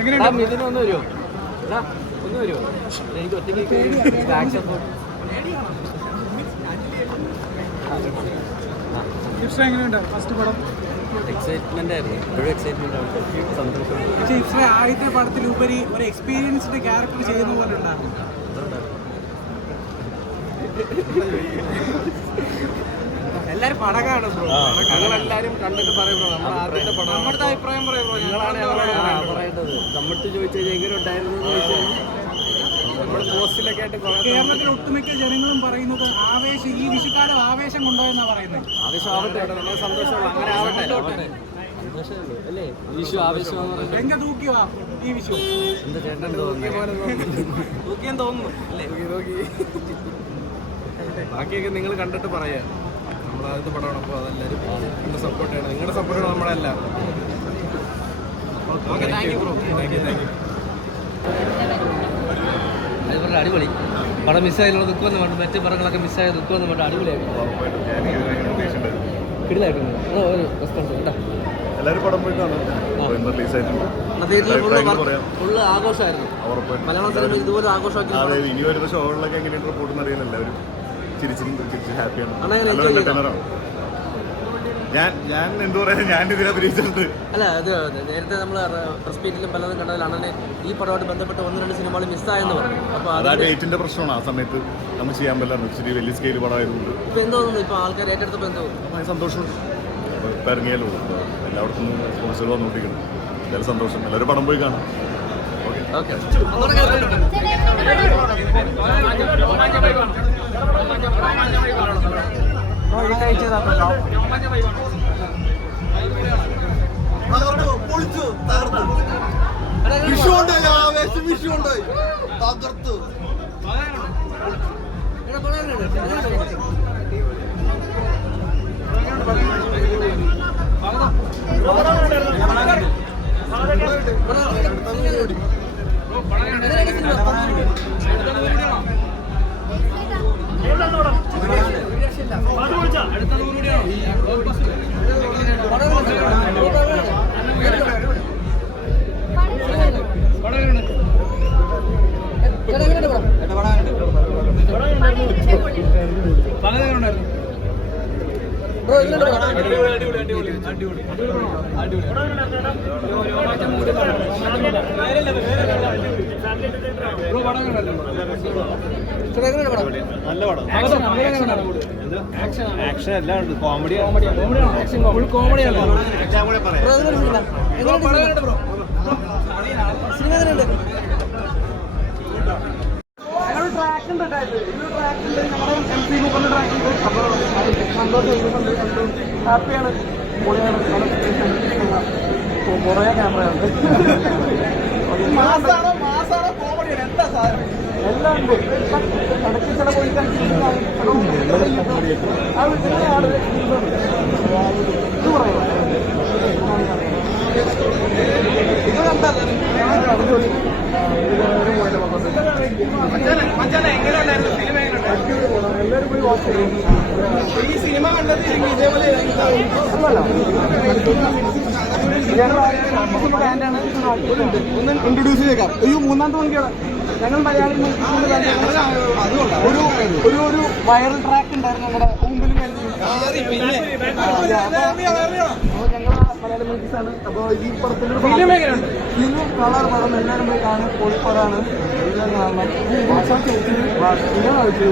എടാ, പടത്തിൽ ഒന്ന് വരുമോ എടാ, ഒന്ന് വരുമോ എനിക്ക് ഒറ്റയ്ക്ക് ആക്ഷൻ ഇപ്സ എങ്ങനെയുണ്ട്? ഫസ്റ്റ് പടം? എക്സൈറ്റ്മെന്റ് ആയിരുന്നു. എക്സൈറ്റ്മെന്റ് ആണ് സന്തോഷം. പക്ഷേ ഇപ്സ ആദ്യത്തെ പടത്തിലുപരി ഒരു എക്സ്പീരിയൻസ്ഡ് ക്യാരക്ടർ ചെയ്യുന്ന പോലെ ഉണ്ടായിരുന്നു. എല്ലാരും പടം കാണും ബ്രോ കണ്ടിട്ട് പറയും ബ്രോ നമ്മുടെ ആദ്യത്തെ പടം. നമ്മുടെ അഭിപ്രായം പറയും ബ്രോ നിങ്ങളാണ് ഞങ്ങളോട് പറയേണ്ടത്. നമ്മൾക്ക് ചോദിച്ചു കഴിഞ്ഞാൽ എങ്ങനെ ഉണ്ടായിരുന്നു എന്ന് പോസ്റ്റിലൊക്കെ ആയിട്ട് കുറെ കേരളത്തിലെ ഒട്ടുമിക്ക ജനങ്ങളും പറയുന്നത് ആവേശം ഈ വിഷുക്കാലം ആവേശം കൊണ്ടുപോയെന്നാ പറയുന്നത്. സന്തോഷമുള്ള അങ്ങനെ ആവട്ടെ. അല്ലേ? വിഷു തൂക്കിയോ? ഈ വിഷു. എന്താ ചേട്ടൻ തൂക്കിയാൻ തോന്നുന്നു. അല്ലേ? ബാക്കിയൊക്കെ നിങ്ങൾ കണ്ടിട്ട് പറയാ. ആദ്യത്തെ പടമാണ്. അപ്പോൾ അതെല്ലാവരും നിങ്ങളുടെ സപ്പോർട്ട് ചെയ്യണം. നിങ്ങളുടെ സപ്പോർട്ട് ചെയ്യണം നമ്മളെല്ലാം. Okay thank you bro thank you thank you അതുപോലെ അടിപൊളി പടം മിസ്സായാലും ദുഃഖം എന്ന് പറഞ്ഞു മറ്റു പടങ്ങളൊക്കെ മിസ്സായ ദുഃഖമൊന്നും പറഞ്ഞു അടിപൊളിയായിരുന്നു കിടിലായിട്ടുണ്ട്. ഓ ഒരു റെസ്പോൺസ് കേട്ടോ എല്ലാവരും പടം പോയി കാണും. ഫുള്ള് ആഘോഷമായിരുന്നു. മലയാളം ഇതുപോലെ ആഘോഷമാക്കി ഇനി വരുന്ന ഷോകളിലൊക്കെ എങ്ങനെയാണ് റിപ്പോർട്ട് അറിയാൻ എല്ലാവരും. ചിരിച്ചും ചിരിച്ച് ഹാപ്പിയാണ്. ഞാൻ ഞാൻ എന്ത് പറയാ ഞാൻ അല്ല അത് നേരത്തെ നമ്മൾ പ്രസ് മീറ്റിലും പലതും കണ്ടതിൽ അണ്ണനെ ഈ പടമായിട്ട് ബന്ധപ്പെട്ട് ഒന്ന് രണ്ട് സിനിമകൾ മിസ്സായെന്ന് പറഞ്ഞു. അപ്പോൾ അത് ആ ഡേറ്റിന്റെ പ്രശ്നമാണ്. ആ സമയത്ത് നമുക്ക് ചെയ്യാൻ പറ്റില്ല ഇച്ചിരി വലിയ സ്കെയിൽ പടമായതുകൊണ്ട്. ഇപ്പൊ എന്തോ തോന്നുന്നു ഇപ്പോൾ ആൾക്കാർ ഏറ്റെടുത്തപ്പോൾ എന്തോ സന്തോഷമുണ്ട്. ഇപ്പം ഇറങ്ങിയാലോ? എല്ലായിടത്തും സ്പോൺസർ വന്നുകൊണ്ടിരിക്കണം എല്ലാവരും സന്തോഷം. എല്ലാവരും പടം പോയി കാണാം. ഓക്കെ. ഓക്കെ. ആവേശം വിഷു ഉണ്ടായി തകർത്തു ആക്ഷൻ എല്ലാം ഉണ്ട് കോമഡി ഞങ്ങൾ ഹാപ്പിയാണ് പൊളിയാണ് കുറേ ക്യാമറയുണ്ട് മാസാണോ മാസാണോ കോമഡിയാണ് എന്താ സാധനം എല്ലാം ഉണ്ട് ഇടയ്ക്ക് ചില പോയി ആ വീട്ടിലെ ആൾ ഇത് പറയുമോ ഇത് കണ്ടാൽ അടിപൊളി എല്ലാവരും പോയി ഈ സിനിമ കണ്ടത് ഇതേപോലെ ഇൻട്രൊഡ്യൂസ് ചെയ്തേക്കാം അയ്യോ മൂന്നാമത്തെ മണിക്കാണ് ഞങ്ങൾ മലയാളി ഒരു ഒരു ഒരു വൈറൽ ട്രാക്ക് ഉണ്ടായിരുന്നു ഞങ്ങളുടെ മുമ്പിൽ ഞങ്ങൾ മലയാളി മൂവീസ് ആണ് അപ്പോൾ ഈ പടത്തിൽ ഫിലിം കളർ പടം എല്ലാവരും പോയി കാണും കോഴിക്കോടാണ്. എല്ലാം കാണണം വാട്സാപ്പ് ചോദിച്ചു നിങ്ങൾ ചോദിച്ചു